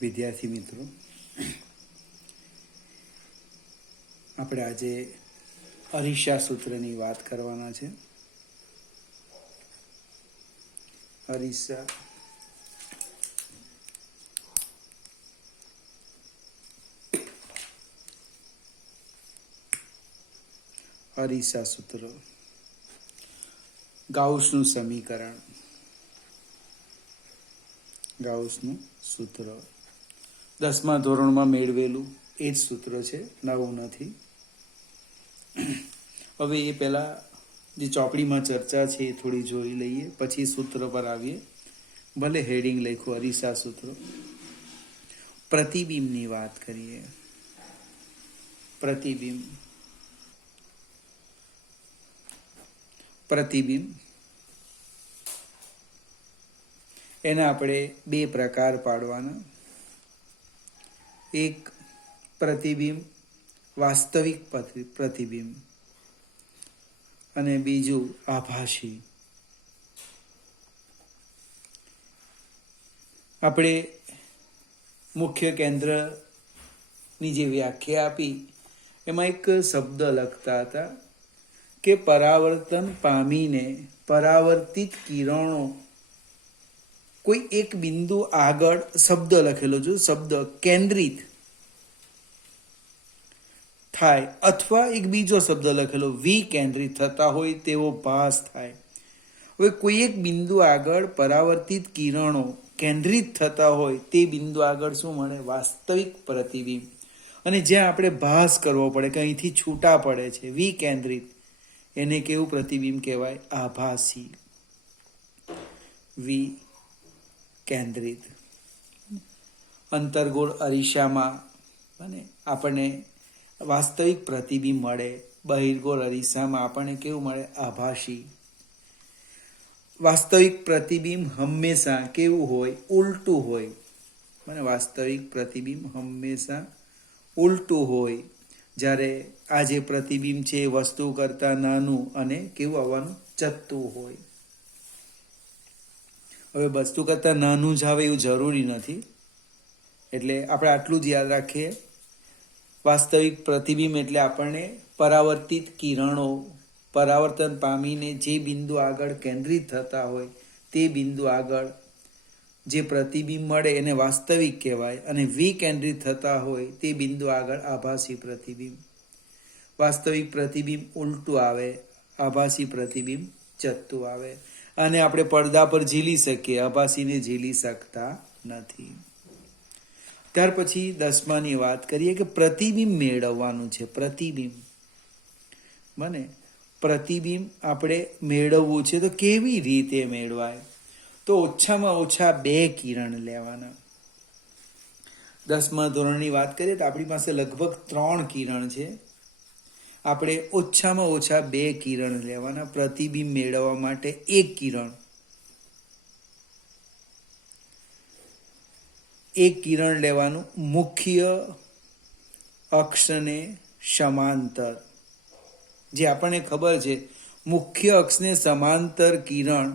વિદ્યાર્થી મિત્રો, આપણે આજે અરીસા સૂત્રની વાત કરવાના છે. અરીસા અરીસા સૂત્ર, ગાઉસનું સમીકરણ, ગાઉસનું સૂત્ર 10મા ધોરણમાં મેળવેલું એ જ સૂત્ર છે, નવું નથી. હવે એ પહેલા જે ચોપડીમાં ચર્ચા છે એ થોડી જોઈ લઈએ, પછી સૂત્ર પર આવીએ. ભલે હેડિંગ લખ્યું અરીસા સૂત્ર. પ્રતિબિંબની વાત કરીએ. પ્રતિબિંબ એના આપણે બે પ્રકાર પાડવાના. એક પ્રતિબિંબ વાસ્તવિક પ્રતિબિંબ અને બીજું આભાસી. આપણે મુખ્ય કેન્દ્રની જે વ્યાખ્યા આપી એમાં એક શબ્દ લખતા હતા કે પરાવર્તન પામીને પરાવર્તિત કિરણો કોઈ એક બિંદુ આગળ, શબ્દ લખેલો જો, શબ્દ કેન્દ્રિત થાય અથવા એક બીજો શબ્દ લખેલો વિકેન્દ્રિત થતા હોય તેવો ભાસ થાય. હવે કોઈ એક બિંદુ આગળ પરાવર્તિત કિરણો કેન્દ્રિત થતા હોય તે બિંદુ આગળ શું મળે? વાસ્તવિક પ્રતિબિંબ. અને જ્યાં આપણે ભાસ કરવો પડે કે અહીંથી છૂટા પડે છે, વિકેન્દ્રિત, એને કેવું પ્રતિબિંબ કહેવાય? આભાસી. વિકેન્દ્રિત. અંતર્ગોળ અરીસામાં આપણને વાસ્તવિક પ્રતિબિંબ મળે, બહિર્ગોળ અરીસામાં આપણને કેવું મળે? આભાસી. વાસ્તવિક પ્રતિબિંબ હંમેશા કેવું હોય? ઉલટું હોય. વાસ્તવિક પ્રતિબિંબ હંમેશા ઉલટું હોય. જ્યારે આ જે પ્રતિબિંબ છે એ વસ્તુ કરતાં નાનું અને કેવું આવવાનું? ચત્તું હોય. હવે વસ્તુ કરતાં નાનું જ આવે એવું જરૂરી નથી, એટલે આપણે આટલું જ યાદ રાખીએ. વાસ્તવિક પ્રતિબિંબ એટલે આપણને પરાવર્તિત કિરણો પરાવર્તન પામીને જે બિંદુ આગળ કેન્દ્રિત થતા હોય તે બિંદુ આગળ જે પ્રતિબિંબ મળે એને વાસ્તવિક કહેવાય, અને વિકેન્દ્રિત થતા હોય તે બિંદુ આગળ આભાસી પ્રતિબિંબ. વાસ્તવિક પ્રતિબિંબ ઉલટું આવે, આભાસી પ્રતિબિંબ ચત્તું આવે. અને આપણે પડદા પર ઝીલી શકીએ, આભાસીને ઝીલી શકતા નથી. ત્યાર પછી 10માની વાત કરીએ કે પ્રતિબિંબ મેળવવાનું છે. પ્રતિબિંબ આપણે મેળવવું છે તો કેવી રીતે મેળવાય? તો ઓછામાં ઓછા 2 કિરણ લેવાના. 10મા ધોરણની વાત કરીએ તો આપણી પાસે લગભગ 3 કિરણ છે. આપણે ઓછામાં ઓછા 2 કિરણ લેવાના. પ્રતિબિંબ મેળવવા માટે 1 કિરણ લેવાનું, મુખ્ય અક્ષને સમાંતર. જે આપણને ખબર છે, મુખ્ય અક્ષને સમાંતર કિરણ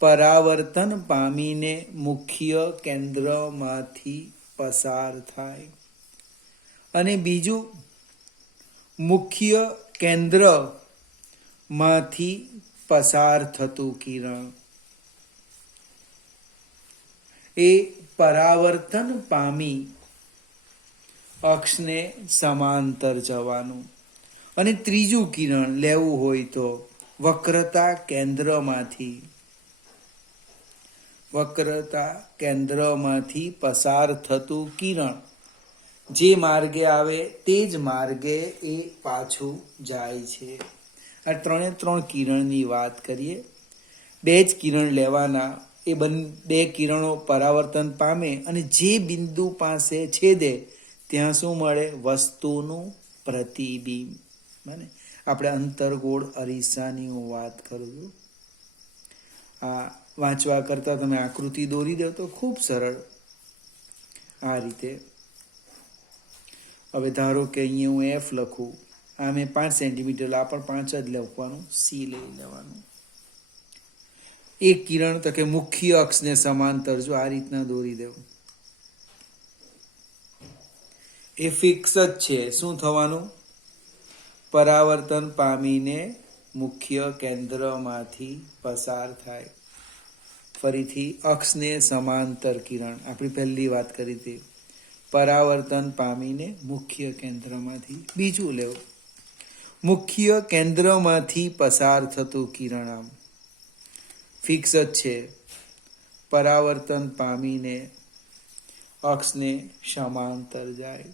પરાવર્તન પામીને મુખ્ય કેન્દ્રમાંથી પસાર થાય. અને બીજું, મુખ્ય કેન્દ્રમાંથી પસાર થતું કિરણ એ પરાવર્તન પામી અક્ષને સમાંતર જવાનું. અને ત્રીજું કિરણ લેવું હોય તો વક્રતા કેન્દ્રમાંથી પસાર થતું કિરણ જે માર્ગે આવે તે જ માર્ગે એ પાછું જાય છે. આ 3 કિરણની વાત કરીએ. 2 જ કિરણ લેવાના. એ 2 કિરણો પરાવર્તન પામે અને જે બિંદુ પાસે છેદે ત્યાં શું મળે? વસ્તુનું પ્રતિબિંબ. આપણે અંતર્ગોળ અરીસાની હું વાત કરું છું. આ વાંચવા કરતાં તમે આકૃતિ દોરી દો તો ખૂબ સરળ. આ રીતે હવે ધારો કે અહીંયા હું F લખું, આ મેં 5 સેન્ટીમીટર, આ પણ 5 જ લખવાનું, સી લઈ લેવાનું. એક કિરણ તો કે મુખ્ય અક્ષને સમાંતર જો આ રીતના દોરી દેવું, એ ફિક્સ જ છે. શું થવાનું? પરાવર્તન પામીને મુખ્ય કેન્દ્રમાંથી પસાર થાય. ફરીથી અક્ષને સમાંતર કિરણ, આપણી પહેલી વાત કરી હતી. પરાવર્તન પામીને મુખ્ય કેન્દ્રમાંથી. બીજું લેવો, મુખ્ય કેન્દ્રમાંથી પસાર થતું કિરણ. આમ ફિક્સ જ છે. પરાવર્તન પામીને અક્ષને સમાંતર જાય.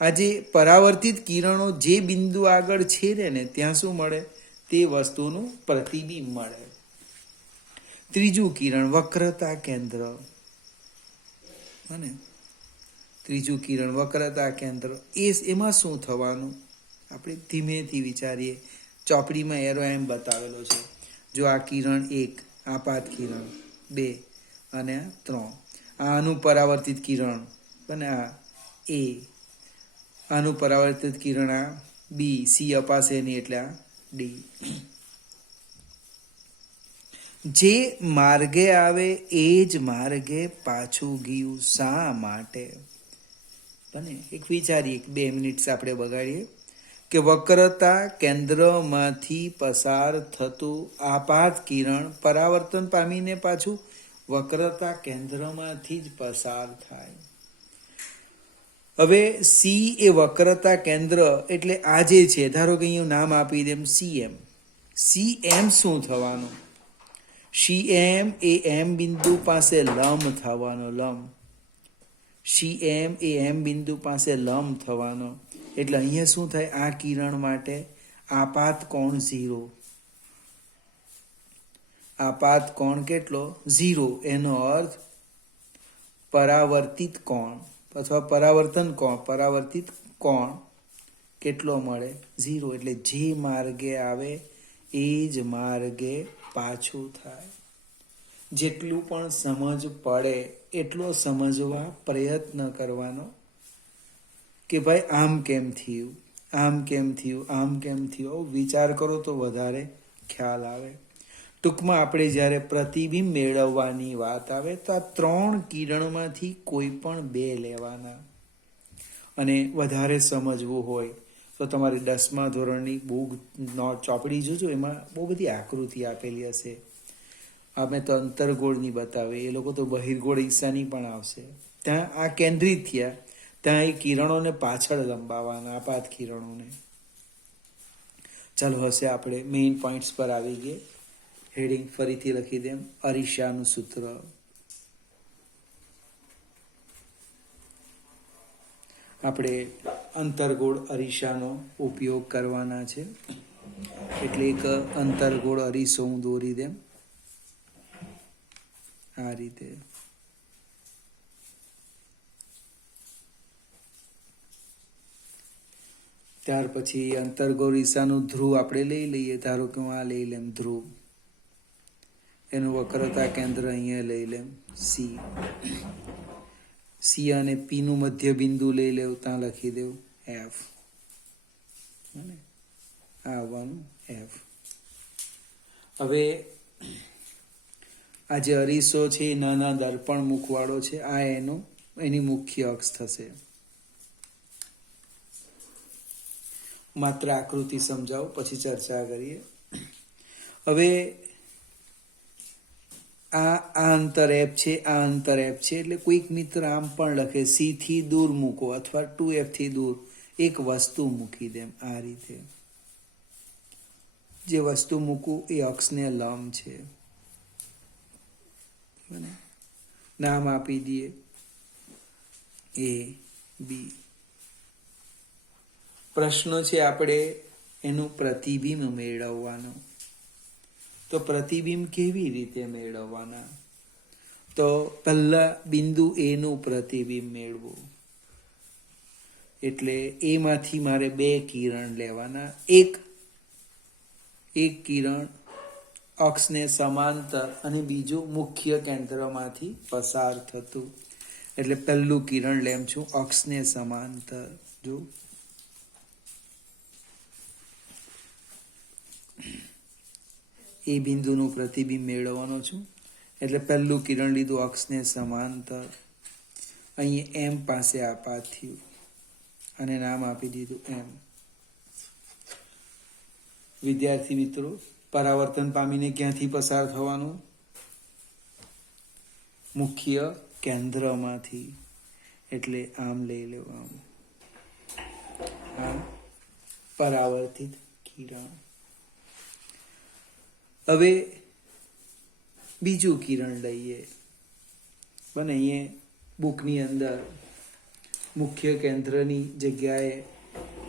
આજે પરાવર્તિત કિરણો જે બિંદુ આગળ છેદે ને ત્યાં શું મળે? તે વસ્તુનું પ્રતિબિંબ મળે. ત્રીજું કિરણ વક્રતા કેન્દ્ર, અને ત્રીજું કિરણ વક્રતા કેન્દ્ર. એમાં શું થવાનું? આપણે ધીમેથી વિચારીએ. ચોપડીમાં એરો એમ બતાવેલો છે. જો આ કિરણ 1, આપાત કિરણ 2 અને 3, આનું પરાવર્તિત કિરણ અને આ A, આનું પરાવર્તિત કિરણ આ B, C અપાશે નહીં એટલે આ D. જે માર્ગે આવે એ જ માર્ગે પાછું ગયું. શા માટે? બને એક વિચારીએ, 2 મિનિટ્સ આપણે બગાડીએ કે વક્રતા કેન્દ્રમાંથી પસાર થતું આપાત કિરણ પરાવર્તન પામીને પાછું વક્રતા કેન્દ્રમાંથી જ પસાર થાય. હવે સી એ વક્રતા કેન્દ્ર એટલે આ જે છે, ધારો કે અહીંયા નામ આપી દેમ CM. CM શું થવાનું? CM એ M બિંદુ પાસે લંબ થવાનો. લંબ CM એ M બિંદુ પાસે લંબ થવાનો. એટલે અહીંયા શું થાય? આ કિરણ માટે આપાત કોણ 0. આપાત કોણ કેટલો? 0. એનો અર્થ પરાવર્તિત કોણ અથવા પરાવર્તન કોણ, પરાવર્તિત કોણ કેટલો મળે? 0. એટલે જે માર્ગે આવે એ જ માર્ગે પાછું થાય. જેટલું પણ સમજ પડે એટલો સમજવા પ્રયત્ન કરવાનો કે ભાઈ આમ કેમ થયું, આમ કેમ થયું, આમ કેમ થયું. વિચાર કરો તો વધારે ખ્યાલ આવે. ટૂંકમાં આપણે જ્યારે પ્રતિબિંબ મેળવવાની વાત આવે તો આ 3 કિરણમાંથી કોઈ પણ 2 લેવાના. અને વધારે સમજવું હોય તો તમારી 10મા ધોરણની બુક ચોપડી જોજો, એમાં બહુ બધી આકૃતિ આપેલી હશે. અમે તો અંતરગોળની બતાવી, એ લોકો તો બહિર્ગોળ ઈશાની પણ આવશે. ત્યાં આ કેન્દ્રિત થયા, ત્યાં એ કિરણોને પાછળ લંબાવવાના, આપાત કિરણોને. ચાલો હશે આપણે મેઇન પોઈન્ટ્સ પર આવી ગયે. હેડિંગ ફરીથી લખી દેમ. અરીસાનું સૂત્ર. આપણે અંતરગોળ અરીસાનો ઉપયોગ કરવાના છે. એટલે એક અંતરગોળ અરીસો હું દોરી દેમ આ રીતે. ત્યાર પછી અંતરગોળ અરીસાનું ધ્રુવ આપણે લઈ લઈએ. ધારો કે હું આ લઈ લેમ ધ્રુવ, એનું વક્રતા કેન્દ્ર અહીંયા લઈ લેમ C. C અને P નું મધ્ય બિંદુ લઈ લેવું, ત્યાં લખી દેવું F. આવવાનું F. હવે આ જે અરીસો છે એ નાના દર્પણ મુખવાળો છે. આ એની મુખ્ય અક્ષ થશે. માત્ર આકૃતિ સમજાવો પછી ચર્ચા કરીએ. હવે આ અંતર F છે, આ અંતર F છે. એટલે કોઈક મિત્ર આમ પણ લખે C થી દૂર મૂકો અથવા 2F થી દૂર એક વસ્તુ મૂકી દેમ આ રીતે. જે વસ્તુ મૂકું એ અક્ષને લંબ છે. નામ આપી દઈએ A, B. પ્રશ્ન છે આપણે એનું પ્રતિબિંબ મેળવવાનો. તો પ્રતિબિંબ કેવી રીતે મેળવવાના? તો પહેલા બિંદુ A નું પ્રતિબિંબ મેળવું. એટલે A માંથી મારે 2 કિરણ લેવાના. એક કિરણ અક્ષને સમાંતર અને બીજું મુખ્ય કેન્દ્રમાંથી પસાર થતું. એટલે પહેલું કિરણ લેમ છું અક્ષને સમાંતર. જો એ બિંદુનું પ્રતિબિંબ મેળવવાનો છું. એટલે પહેલું કિરણ લીધું અક્ષને સમાંતર. અહીં M પાસે આપાત થયું. અને નામ આપી દીધું એમ. વિદ્યાર્થી મિત્રો, પરાવર્તન પામીને ક્યાંથી પસાર થવાનું? મુખ્ય કેન્દ્રમાંથી. એટલે આમ લઈ લેવાનું. આમ પરાવર્તિત કિરણ. હવે બીજું કિરણ લઈએ. બને અહીંયા બુકની અંદર મુખ્ય કેન્દ્રની જગ્યાએ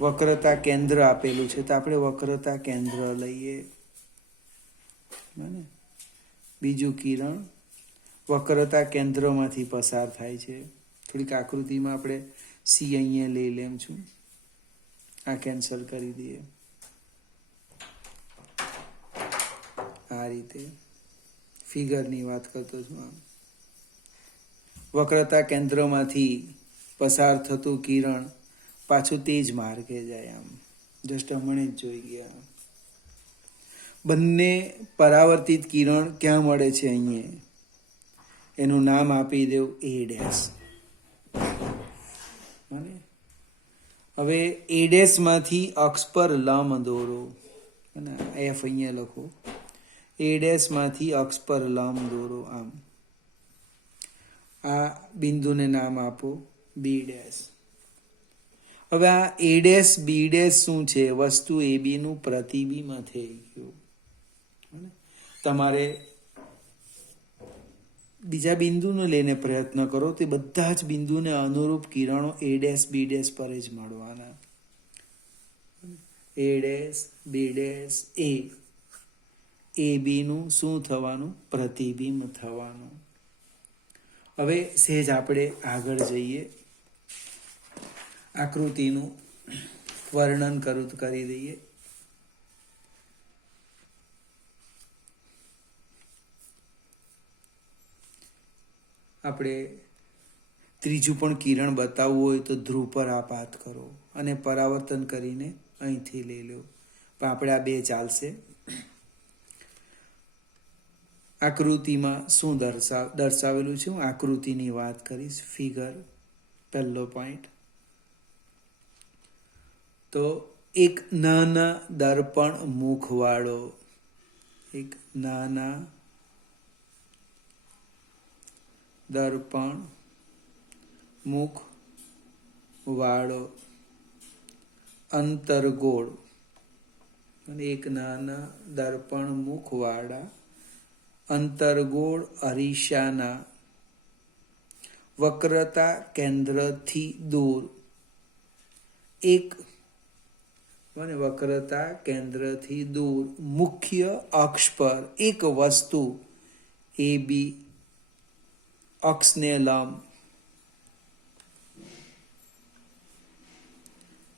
વક્રતા કેન્દ્ર આપેલું છે, તો આપણે વક્રતા કેન્દ્ર લઈએ. બને બીજું કિરણ વક્રતા કેન્દ્રમાંથી પસાર થાય છે. થોડીક આકૃતિમાં આપણે સી અહીંયા લઈ લેમ છું. આ કેન્સલ કરી દઈએ. આ રીતે ફિગરની વાત કરતો છું. આમ વક્રતા કેન્દ્રમાંથી પસાર થતું કિરણ પાછું તે જ માર્ગે જાય. આમ જસ્ટ હમણે જ જોઈ ગયા. બંને પરાવર્તિત કિરણ ક્યાં મળે છે? અહીંયા એનું નામ આપી દેવું એ ડેશ. હવે એ ડેશ માંથી અક્ષ પર લંબ દોરો. એફ અહીંયા લખો. એ ડેશ માંથી અક્ષ પર લંબ દોરો. આમ આ બિંદુને નામ આપો બી ડેશ. હવે આ એ ડેશ બી ડેશ શું છે? વસ્તુ એ બી નું પ્રતિબિંબ થઈ ગયું. તમારે બીજા બિંદુને લઈને પ્રયત્ન કરો, તે બધા જ બિંદુને અનુરૂપ કિરણો એ ડેશ બી ડેશ પર જ મળવાના. એ ડેશ બી ડેશ એ બી નું શું થવાનું? પ્રતિબિંબ થવાનું. હવે સહેજ આપણે આગળ જઈએ. આકૃતિનું વર્ણન કરી દઈએ. આપણે ત્રીજું પણ કિરણ બતાવવું હોય તો ધ્રુવ પર આપાત કરો અને પરાવર્તન કરીને અહીંથી લઈ લો. પણ આપણે આ બે ચાલશે. આકૃતિમાં શું દર્શાવેલું છે? હું આકૃતિની વાત કરીશ. ફિગર પહેલો પોઈન્ટ. તો એક નાના દર્પણ મુખવાળો, એક નાના દર્પણ મુખ વાળો અંતર્ગોળ, એક નાના દર્પણ મુખ વાળા અંતર્ગોળ અરીસાના વક્રતા કેન્દ્રથી દૂર એક વક્રતા કેન્દ્રથી દૂર મુખ્ય અક્ષ પર એક વસ્તુ એ બી અક્ષને લંબ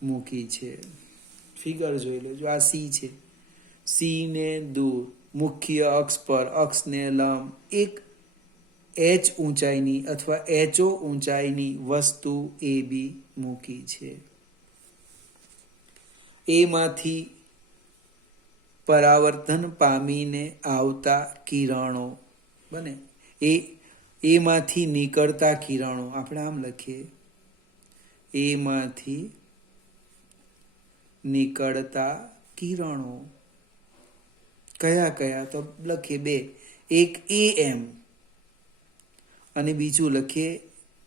મૂકી છે. ફિગર જોઈ લેજો. આ સી છે. સી ને દૂર મુખ્ય અક્ષ પર અક્ષને લંબ એક એચ ઊંચાઈની અથવા એચઓ ઊંચાઈની વસ્તુ એ બી મૂકી છે. એમાંથી પરાવર્તન પામીને આવતા કિરણો બને એમાંથી નીકળતા કિરણો આપણે આમ લખીએ. એમાંથી નીકળતા કિરણો કયા કયા? તો લખીએ બે. એક એ એમ અને બીજું લખીએ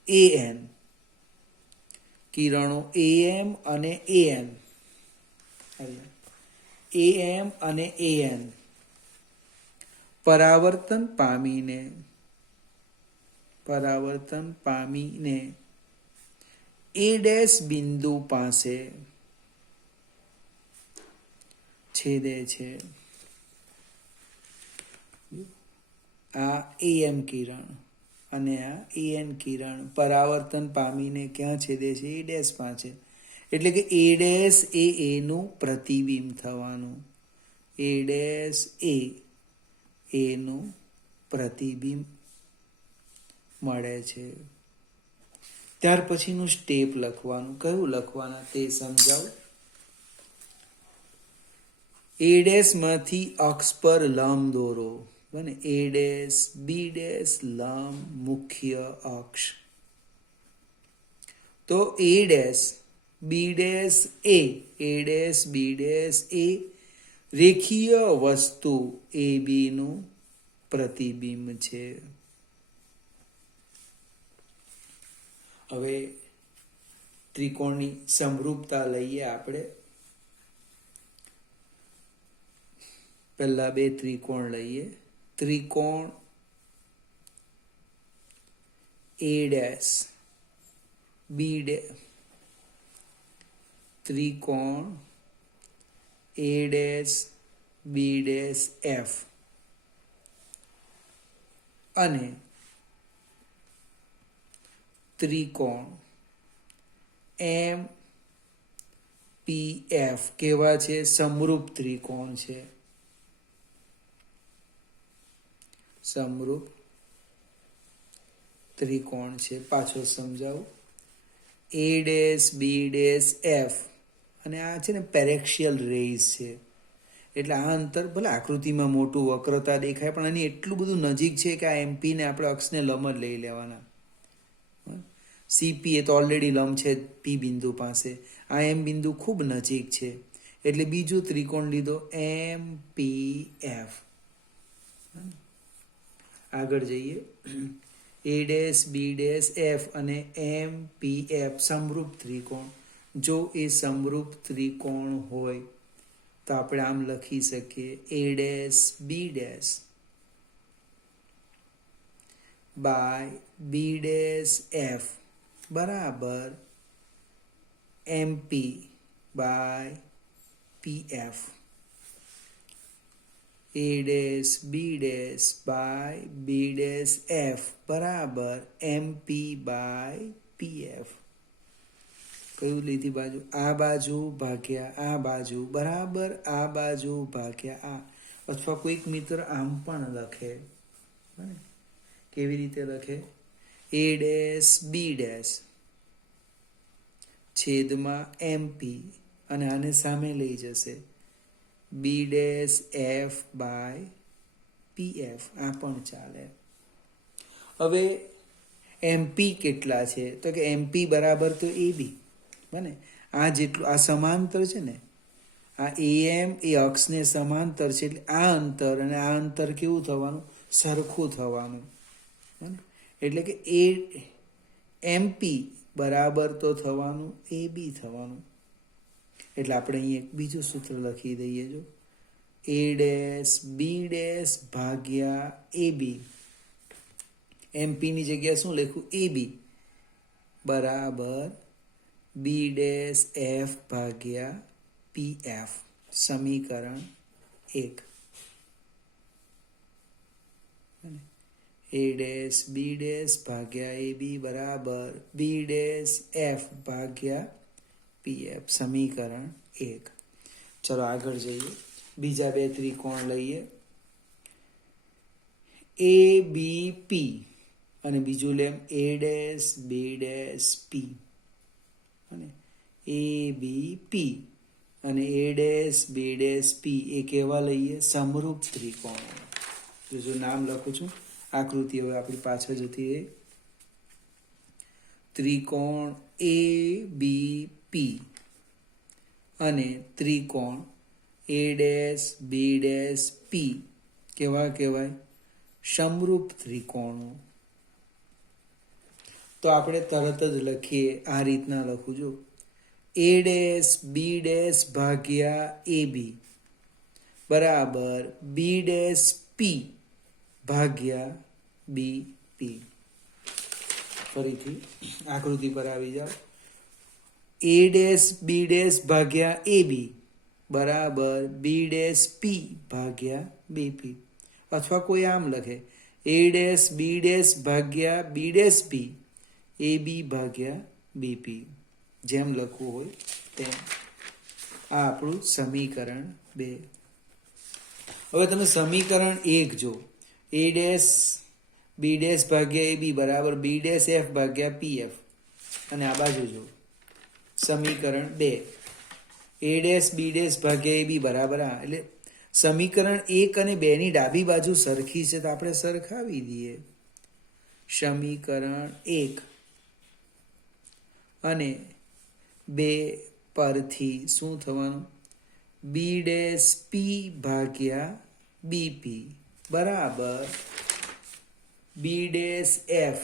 એ એન. કિરણો એ એમ અને એ એન. એ એમ અને એ એન પરાવર્તન પામીને એ ડેશ બિંદુ પાસે છેદે છે. આ એ એમ કિરણ અને આ એ એન કિરણ પરાવર્તન પામીને ક્યાં છેદે છે? એ ડેશ પાસે. એટલે કે એ ડેશ એ એનું પ્રતિબિંબ થવાનું. એ ડેશ એનું પ્રતિબિંબ મળે છે. ત્યાર પછીનું સ્ટેપ લખવાનું. કયું લખવાના તે સમજાવું. એ ડેશ માંથી અક્ષ પર લંબ દોરો. બને એ ડેશ બી ડેશ લંબ મુખ્ય અક્ષ. તો A dash B dash A dash B dash એ રેખીય વસ્તુ એ બી નું પ્રતિબિંબ છે. હવે ત્રિકોણની સમરૂપતા લઈએ આપણે. પહેલા બે ત્રિકોણ લઈએ. ત્રિકોણ એ ડેશ બી ડેશ, ત્રિકોણ A dash B dash F અને ત્રિકોણ એમ પી એફ કેવા છે? સમરૂપ ત્રિકોણ છે. સમરૂપ ત્રિકોણ છે. પાછો સમજાવું. A dash B dash F અને આ છે ને પેરેક્શિયલ રેઝ છે. એટલે આ અંતર ભલે આકૃતિમાં મોટું વક્રતા દેખાય પણ એની એટલું બધું નજીક છે કે આ એમપી ને આપણે અક્ષને લંબ જ લઈ લેવાના. સીપી એ તો ઓલરેડી લંબ છે પી બિંદુ પાસે. આ એમ બિંદુ ખૂબ નજીક છે એટલે બીજું ત્રિકોણ લીધો એમ પી એફ. આગળ જઈએ. A dash B dash F અને એમ પી એફ સમરૂપ ત્રિકોણ. જો એ સમરૂપ ત્રિકોણ હોય તો આપણે આમ લખી શકીએ A dash B dash by B dash F બરાબર MP by P F. A dash B dash by B dash F બરાબર એમપી બાય પી એફ. કયું લીધી બાજુ? આ બાજુ ભાગ્યા આ બાજુ બરાબર આ બાજુ ભાગ્યા આ. અથવા કોઈક મિત્ર આમ પણ લખે. કેવી રીતે લખે? એ ડેશ બી ડેશ છેદમાં એમપી અને આને સામે લઈ જશે B dash F by P F. આ પણ ચાલે. હવે એમપી કેટલા છે? તો કે એમપી બરાબર તો એ બી બને. આ જેટલું આ સમાંતર છે ને, આ એમ એ અક્ષને સમાંતર છે એટલે આ અંતર અને આ અંતર કેવું થવાનું? સરખું થવાનું. એટલે કે એ એમપી બરાબર તો થવાનું એ બી થવાનું. એટલે આપણે અહીં એક બીજું સૂત્ર લખી દઈએ. જો એ ડેશ બી ડેશ ભાગ્યા એ બી, એમપીની જગ્યાએ શું લખ્યું? એ બી બરાબર બી ડેશ એફ ભાગ્યા પી એફ. સમીકરણ 1. એ ડેશ બી ડેશ ભાગ્યા એ બી બરાબર બી ડેશ એફ ભાગ્યા પી એફ. સમીકરણ 1. ચલો આગળ જઈએ. બીજા બે ત્રિકોણ લઈએ. એ બી પી અને બીજું લેમ એ ડેશ બી ડેશ પી અને એ બી પી અને એ ડેશ બી ડેશ પી એ કેવા લઈએ? સમરૂપ ત્રિકોણ. જો નામ લખું છું. આકૃતિ હવે આપણી પાછળ જતી રહે. ત્રિકોણ એ બી પી અને ત્રિકોણ એ ડેશ બી ડેશ પી કેવા કહેવાય? સમરૂપ ત્રિકોણો. તો આપણે તરત જ લખીએ. આ રીતના લખું છું. એ ડેશ બી ડેશ ભાગ્યા એ બી બરાબર બી ડેશ પી ભાગ્યા બી પી. ફરીથી આકૃતિ પર આવી જાઓ. એ ડેશ બી ડેશ ભાગ્યા એ બી બરાબર બી ડેશ પી ભાગ્યા બી પી. અથવા કોઈ આમ લખે એ ડેશ બી ડેશ ભાગ્યા બી ડેશ પી એ બી ભાગ્યા બી પી. જેમ લખવું હોય તેમ. આ આપણું સમીકરણ 2. હવે તમે સમીકરણ 1 જો. એ ડેશ બી ડેશ ભાગ્યા એ બી બરાબર બી ડેશ એફ ભાગ્યા પી એફ. અને આ બાજુ જો સમીકરણ 2 એ ડેશ બી ડેશ ભાગ્યા એ બી બરાબર આ. એટલે સમીકરણ 1 અને 2 ની ડાબી બાજુ સરખી છે તો આપણે સરખાવી દઈએ. સમીકરણ 1 અને બે પરથી શું થવાનું? બી ડેશ પી ભાગ્યા બીપી બરાબર બી ડેશ એફ,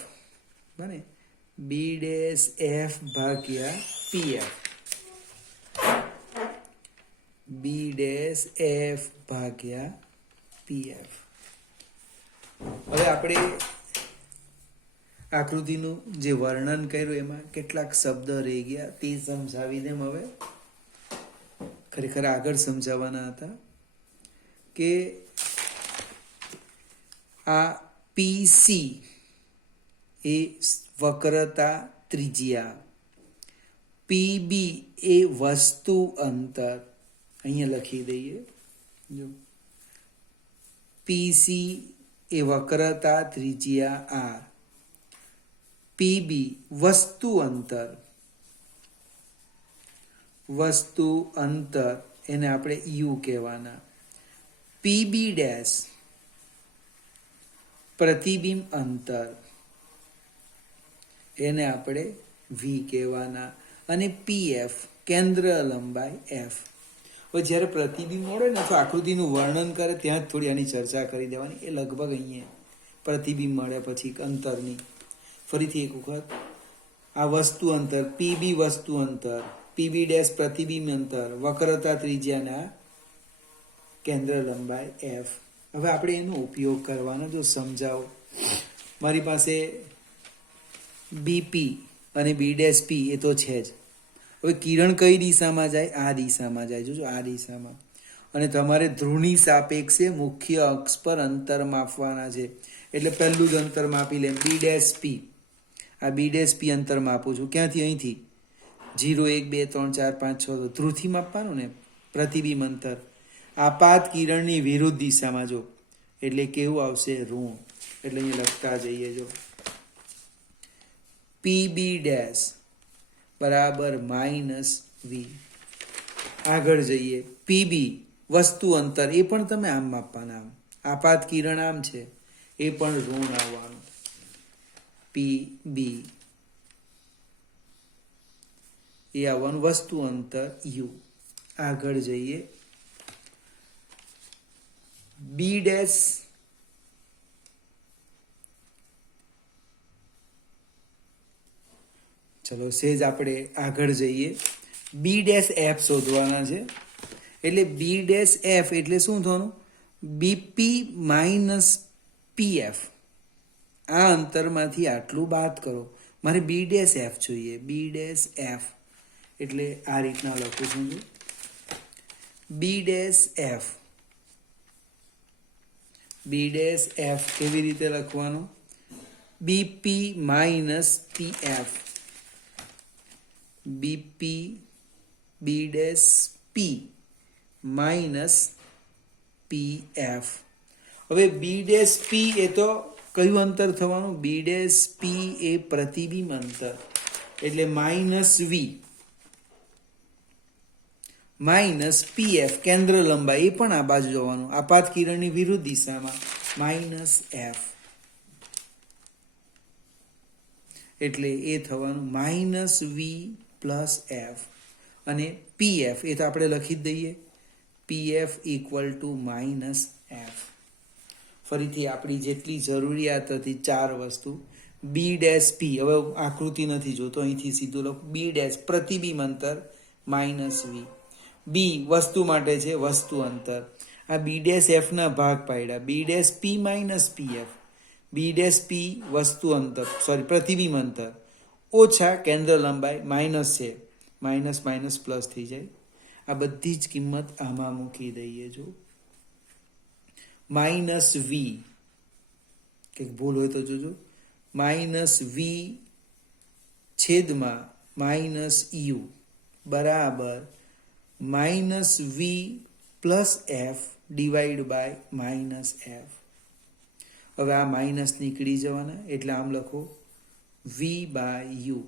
બને બી ડેશ એફ ભાગ્યા પીએફ, બી ડેશ એફ ભાગ્યા પીએફ. હવે આપણે આકૃતિનું જે વર્ણન કર્યું એમાં કેટલાક શબ્દ રહી ગયા તે સમજાવી દેમ. હવે ખરેખર આગળ સમજાવવાના હતા કે આ પીસી એ વક્રતા ત્રિજ્યા, પીબી એ વસ્તુ અંતર, અહીંયા લખી દઈએ જો, પીસી એ વક્રતા ત્રિજ્યા આર, પીબી વસ્તુ અંતર, વસ્તુ અંતર એને આપણે યુ કહેવાના, પીબી ડેશ પ્રતિબિંબ અંતર એને આપણે વી કહેવાના, અને પીએફ કેન્દ્ર લંબાઈ એફ. હવે જ્યારે પ્રતિબિંબ મળે ને તો આકૃતિનું વર્ણન કરે ત્યાં જ થોડી આની ચર્ચા કરી દેવાની. એ લગભગ અહીંયા પ્રતિબિંબ મળે પછી અંતરની. ફરીથી એક વખત આ વસ્તુ અંતર પીબી વસ્તુ અંતર, પીબી ડેશ પ્રતિબિંબ અંતર, વક્રતા ત્રિજ્યાના કેન્દ્ર લંબાઈ એફ. હવે આપણે એનો ઉપયોગ કરવાનો. જો સમજાવો, મારી પાસે બીપી અને બી ડેશ પી એ તો છે જ. હવે કિરણ કઈ દિશામાં જાય? આ દિશામાં જાય. જોજો આ દિશામાં. અને તમારે ધ્રુવની સાપેક્ષે મુખ્ય અક્ષ પર અંતર માપવાના છે. એટલે પહેલું જ અંતર માપી લે, બી ડેશ પી. આ બી ડેશ પી અંતર માપું છું. ક્યાંથી? અહીંથી 0 1 2 3 4 5 6 ધ્રુવથી માપવાનું ને પ્રતિબિંબ અંતર. આપાત કિરણની વિરુદ્ધ દિશામાં જો, એટલે કેવું આવશે? ઋણ. એટલે અહીંયા લખતા જઈએ જો, પીબી ડેશ બરાબર માઇનસ વી. આગળ જઈએ, પીબી વસ્તુ અંતર એ પણ તમે આમ માપવાના. આમ આપાત કિરણ આમ છે એ પણ ઋણ આવવાનું. પીબી એ આવવાનું વસ્તુ અંતર યુ. આગળ જઈએ, બી ડેશ ચલો સેજ આપણે આગળ જઈએ, બી ડેશ એફ શોધવાના છે. એટલે બી ડેશ એફ એટલે શું થવાનું? BP minus PF. આ અંતરમાંથી આટલું બાદ કરો. મારે બી ડેશ એફ જોઈએ. બી ડેશ એફ એટલે આ રીતના લખું છું. B dash F, B dash F કેવી રીતે લખવાનું? BP minus PF, BP B dash P minus PF. હવે બી ડેશ પી એ તો કયું અંતર થવાનું? બી ડેશ પી એ પ્રતિબિંબ અંતર. એટલે માઇનસ વી માઇનસ પીએફ કેન્દ્ર લંબાઈ. એ પણ આ બાજુ જવાનું, આપાત કિરણની વિરુદ્ધ દિશામાં, માઇનસ એફ. એટલે એ થવાનું માઇનસ વી પ્લસ એફ. અને પીએફ એ તો આપણે લખી જ દઈએ, PF equal to minus F. ફરીથી આપણી જેટલી જરૂરિયાત હતી 4 વસ્તુ. બી ડેશ પી, હવે આકૃતિ નથી જોતો, અહીંથી સીધું લખું. બી ડેશ પ્રતિબિંબ અંતર માઇનસ વી. બી વસ્તુ માટે છે, વસ્તુ અંતર. આ બી ડેશ એફ ના ભાગ પાડ્યા, બી ડેશ પી માઇનસ પીએફ. બી ડેશ પી વસ્તુ અંતર, સોરી પ્રતિબિંબ અંતર, ઓછા કેન્દ્ર લંબાઈ માઇનસ છે, માઇનસ માઇનસ પ્લસ થઈ જાય. આ બધી જ કિંમત આમાં મૂકી દઈએ. જો માઇનસ વી, કંઈક ભૂલ હોય તો જોજો, માઇનસ વી છેદમાં માઇનસ યુ બરાબર minus V plus F divide by minus F. હવે આ માઇનસ નીકળી જવાના, એટલે આમ લખો વી બાય યુ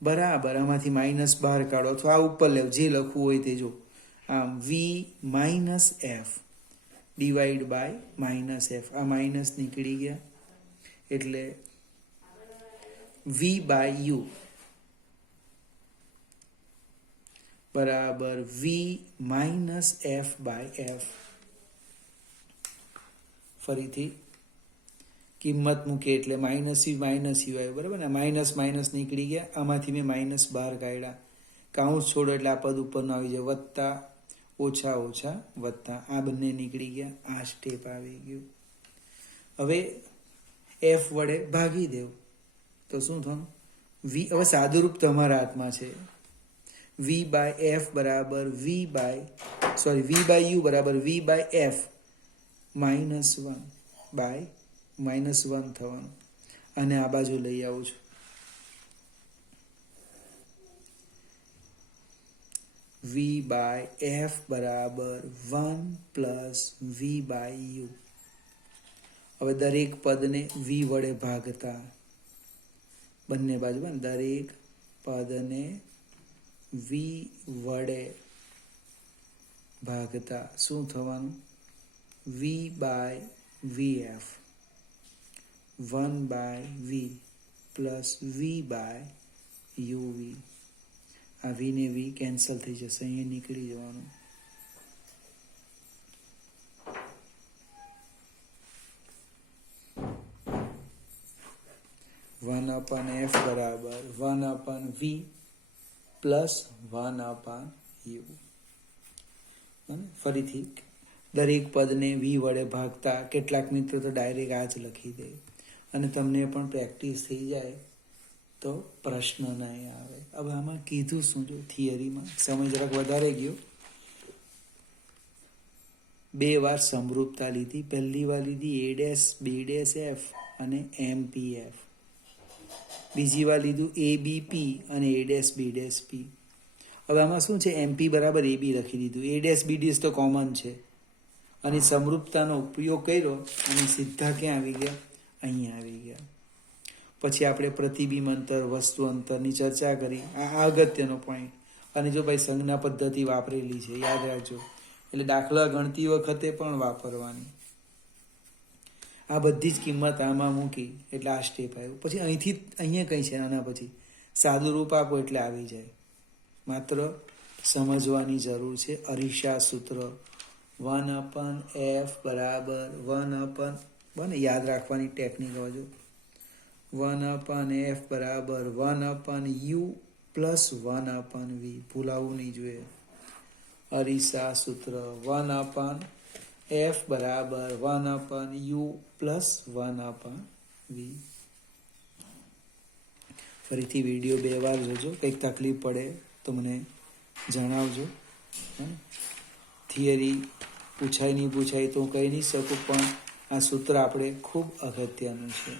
બરાબર, આમાંથી માઇનસ બહાર કાઢો અથવા આ ઉપર લેવ, જે લખવું હોય તે જો. આમ V minus F divide by minus F. આ માઇનસ નીકળી ગયા એટલે વી બાય યુ બરાબર V minus F by F. ફરીથી કિંમત મૂકે એટલે માઇનસ યુ આવ્યું, બરાબર ને. માઇનસ માઇનસ નીકળી ગયા, આમાંથી મેં માઇનસ બહાર કાઢ્યા. કાઉન્સ છોડો એટલે આ પદ ઉપરનો આવી જાય, વત્તા ઓછા ઓછા વત્તા, આ બંને નીકળી ગયા, આ સ્ટેપ આવી ગયું. હવે એફ વડે ભાગી દેવું તો શું થયું? વી, હવે સાદુરૂપ તમારા હાથમાં છે. વી બાય એફ બરાબર વી બાય યુ બરાબર વી બાય એફ -1 બાય -1 થવાનું. અને આ બાજુ લઈ આવું છું. વી બાય એફ બરાબર 1 પ્લસ વી બાય યુ. હવે દરેક પદને વી વડે ભાગતા, બંને બાજુ દરેક પદને વી વડે ભાગતા શું થવાનું? V by V F 1 by V plus V by U V. આ વી ને વી કેન્સલ થઈ જશે, અહીંયા નીકળી જવાનું. વન અપન એફ બરાબર 1 અપન વી પ્લસ 1 અપન યુ. ફરીથી દરેક પદને વી વડે ભાગતા. કેટલાક મિત્રો તો ડાયરેક્ટ આ જ લખી દે, અને તમને પણ પ્રેક્ટિસ થઈ જાય તો પ્રશ્ન નહીં આવે. હવે આમાં કીધું શું? જો થિયરીમાં સમય જરાક વધારે ગયો. 2 વાર સમરૂપતા લીધી. પહેલી વાર લીધી a dash b dash f અને MPF. બીજી વાર લીધું ABP અને a dash b dash p. હવે આમાં શું છે? MP બરાબર AB લખી દીધું. a ડેશ b ડેશ તો કોમન છે, અને સમરૂપતાનો ઉપયોગ કર્યો અને સીધા ક્યાં આવી ગયા? અહીંયા આવી ગયા. પછી આપણે પ્રતિબિંબ અંતર, વસ્તુ અંતરની ચર્ચા કરી. આ અગત્યનો પોઈન્ટ. અને જો ભાઈ સંજ્ઞા પદ્ધતિ વાપરેલી છે, યાદ રાખજો. એટલે દાખલા ગણતી વખતે પણ વાપરવાની. આ બધી જ કિંમત આમાં મૂકી એટલે આ સ્ટેપ આવ્યું. પછી અહીંથી અહીંયા કંઈ છે, આના પછી સાદું રૂપ આપો એટલે આવી જાય. માત્ર સમજવાની જરૂર છે. અરીસા સૂત્ર 1 અપન એફ બરાબર 1 અપન, બને યાદ રાખવાની ટેકનિક હજુ. 1 અપન એફ બરાબર 1 અપન યુ પ્લસ 1 અપન વી. ભૂલાવવું નહીં જોઈએ. અરીસા સૂત્ર 1 અપન એફ બરાબર 1 અપન યુ પ્લસ 1 અપન વી. ફરીથી વિડીયો 2 વાર જોજો. કંઈક તકલીફ પડે તો મને જણાવજો. થિયરી પૂછાય નહીં પૂછાય તો હું કહી નહીં શકું, પણ આ સૂત્ર આપણે ખૂબ અગત્યનું છે.